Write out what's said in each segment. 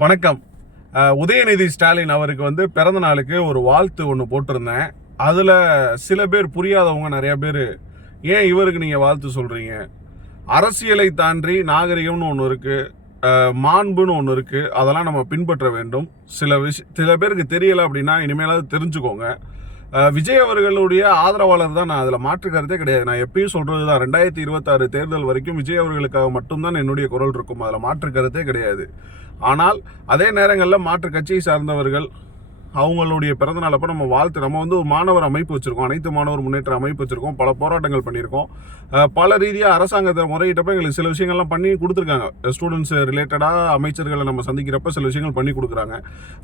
வணக்கம். உதயநிதி ஸ்டாலின் அவருக்கு பிறந்த நாளுக்கு ஒரு வாழ்த்து ஒன்று போட்டிருந்தேன். அதில் சில பேர் புரியாதவங்க நிறைய பேர், ஏன் இவருக்கு நீங்கள் வாழ்த்து சொல்கிறீங்க? அரசியலை தாண்டி நாகரிகம்னு ஒன்று இருக்குது, மாண்புன்னு ஒன்று இருக்குது. அதெல்லாம் நம்ம பின்பற்ற வேண்டும். சில பேருக்கு தெரியலை அப்படின்னா இனிமேலாவது தெரிஞ்சுக்கோங்க. விஜய் அவர்களுடைய ஆதரவாளர் தான். நான் அதில் மாற்று கருத்தே கிடையாது. நான் எப்பயும் சொல்கிறது தான், 2026 தேர்தல் வரைக்கும் விஜய் அவர்களுக்காக மட்டும்தான் என்னுடைய குரல் இருக்கும். அதில் மாற்று கருத்தே கிடையாது. ஆனால் அதே நேரங்களில் மாற்று கட்சியை சார்ந்தவர்கள் அவங்களுடைய பிறந்தநாளப்போ நம்ம ஒரு மாணவர் அமைப்பு வச்சுருக்கோம், அனைத்து மாணவர் முன்னேற்ற அமைப்பு வச்சுருக்கோம், பல போராட்டங்கள் பண்ணியிருக்கோம். பல ரீதியாக அரசாங்கத்தை முறையிட்டப்போ எங்களுக்கு சில விஷயங்கள்லாம் பண்ணி கொடுத்துருக்காங்க. ஸ்டூடெண்ட்ஸ் ரிலேட்டடாக அமைச்சர்களை நம்ம சந்திக்கிறப்ப சில விஷயங்கள் பண்ணி கொடுக்குறாங்க.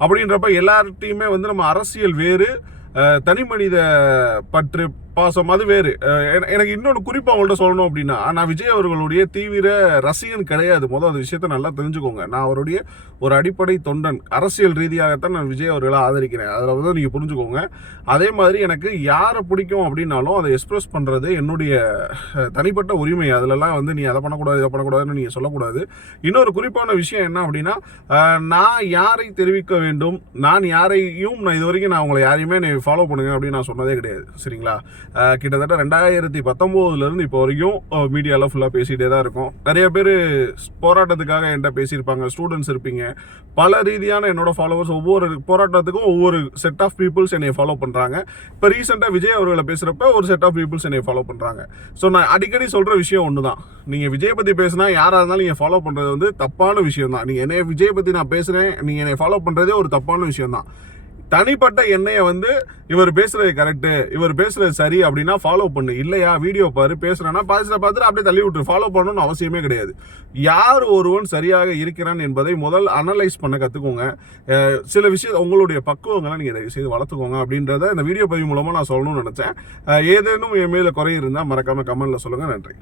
அப்படின்றப்ப எல்லார்ட்டையுமே நம்ம அரசியல் வேறு, தனி மனித பற்று பாசம் அது வேறு. எனக்கு இன்னொன்று குறிப்பாக அவங்கள்ட்ட சொல்லணும் அப்படின்னா, நான் விஜய் அவர்களுடைய தீவிர ரசிகன் கிடையாது. அந்த விஷயத்த நல்லா தெரிஞ்சுக்கோங்க. நான் அவருடைய ஒரு அடிப்படை தொண்டன். அரசியல் ரீதியாகத்தான் நான் விஜய் அவர்களை ஆதரிக்கிறேன். அதில் நீங்கள் புரிஞ்சுக்கோங்க. அதே மாதிரி எனக்கு யாரை பிடிக்கும் அப்படின்னாலும் அதை எக்ஸ்பிரஸ் பண்ணுறது என்னுடைய தனிப்பட்ட உரிமை. அதிலலாம் நீ அதை பண்ணக்கூடாது இதை பண்ணக்கூடாதுன்னு நீங்கள் சொல்லக்கூடாது. இன்னொரு குறிப்பான விஷயம் என்ன அப்படின்னா, நான் யாரை தெரிவிக்க வேண்டும், நான் இது வரைக்கும் நான் உங்களை யாரையுமே ஃபாலோ பண்ணுங்க அப்படின்னு நான் சொன்னதே கிடையாது. சரிங்களா? கிட்டத்தட்ட 2019 இப்போ வரைக்கும் மீடியாவில் ஃபுல்லாக பேசிகிட்டே தான் இருக்கும். நிறைய பேர் போராட்டத்துக்காக என்கிட்ட பேசியிருப்பாங்க, ஸ்டூடெண்ட்ஸ் இருப்பீங்க, பல ரீதியான என்னோட ஃபாலோவர்ஸ். ஒவ்வொரு போராட்டத்துக்கும் ஒவ்வொரு செட் ஆஃப் பீப்புள்ஸ் என்னை ஃபாலோ பண்ணுறாங்க. இப்போ ரீசெண்டாக விஜய் அவர்களை பேசுகிறப்ப ஒரு செட் ஆஃப் பீப்புள்ஸ் என்னை ஃபாலோ பண்ணுறாங்க. ஸோ நான் அடிக்கடி சொல்கிற விஷயம் ஒன்று தான், நீங்கள் விஜய் பற்றி பேசினா யாராக இருந்தாலும் நீங்கள் ஃபாலோ பண்ணுறது தப்பான விஷயம் தான். நீங்கள் என்னைய விஜய் பற்றி நான் பேசுகிறேன், நீங்கள் என்னை ஃபாலோ பண்ணுறதே ஒரு தப்பான விஷயம் தான். தனிப்பட்ட எண்ணெயை இவர் பேசுறது கரெக்டு, இவர் பேசுறது சரி அப்படின்னா ஃபாலோ பண்ணு. இல்லையா, வீடியோ பாரு, பேசுறேன்னா பார்த்துட்டு அப்படியே தள்ளி விட்டு ஃபாலோ பண்ணணும்னு அவசியமே கிடையாது. யார் ஒருவன் சரியாக இருக்கிறான் என்பதை முதல் அனலைஸ் பண்ண கற்றுக்கோங்க. சில விஷயம் உங்களுடைய பக்குவங்களை நீங்கள் தயவு செய்து வளர்த்துக்கோங்க அப்படின்றத இந்த வீடியோ பதிவு மூலமாக நான் சொல்லணும்னு நினச்சேன். ஏதேனும் என் மேலே குறை இருந்தால் மறக்காமல் கமெண்ட்டில் சொல்லுங்கள். நன்றி.